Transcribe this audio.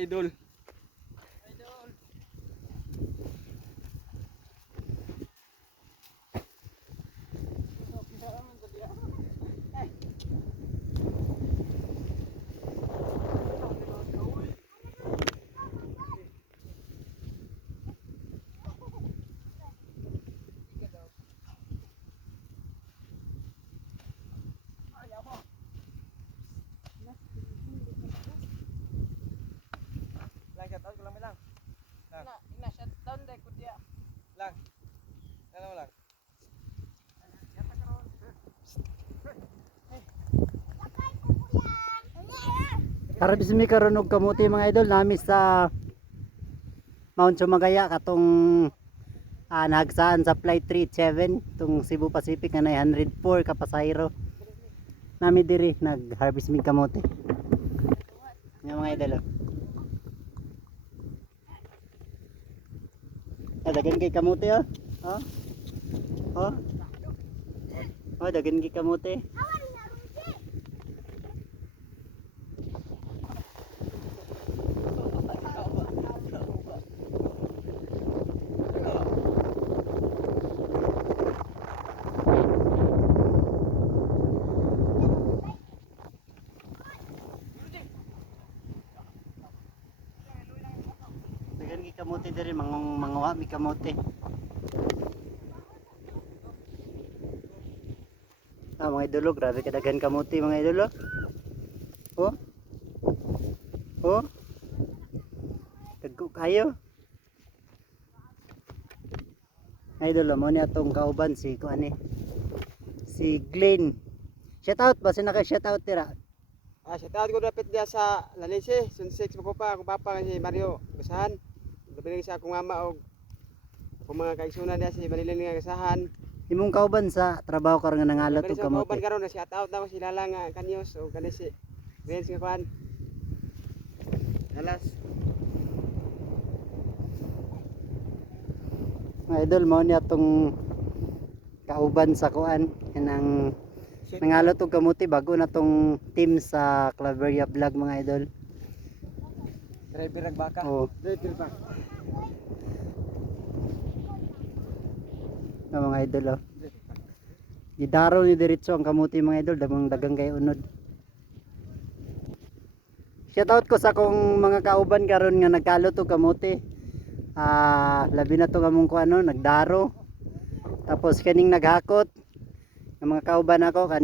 Idol. Dai ko dia. Lang. Ano lang. Karabis mi karon og kamuti mga idol nami sa Mount Sumagaya katong ah, nagsaan sa flight 37 tung Cebu Pacific nga 904 ka pasahero. Nami diri nag harvest mi kamuti. Nga mga idol. Dagan kay kamuti oh. Oh. Oh. Oh, dagan kay kamuti. Dagan kay kamuti diri mangong manguha mi kamuti. Ah, mga idolo, grabe kadagan kamuti mga idolo. Oh. Oh. Dagko kayo. Idol mo ni atong kauban si kuan ni. Si Glenn. Shout out ba sinaka shout out tira? Ah, shout out ko dapat dia sa Lalese, Sun 6 ko pa, si Mario Gasahan. Labi sa akong mama og akong mga kaigsunan dia si Manilin nga Gasahan. Imong kauban sa trabaho karon nga nangalot Labi og sa kauban karon na shout out na ko sila lang nga kanyos o kani si Renz nga kuan. Alas. Mga idol mo ni atong kauban sa kuan kanang nangalot og kamuti bago na tong team sa Claveria Vlog mga idol. Driver ag baka. Oh, Driver ba. na mga idol oh. Gidaro ni diretso ang kamuti mga idol damang dagang kay unod. Shoutout ko sa kong mga kauban karon nga nagkalot og kamuti. Ah, labi na to kamong ko ano, nagdaro. Tapos kaning naghakot. Ang mga kauban ako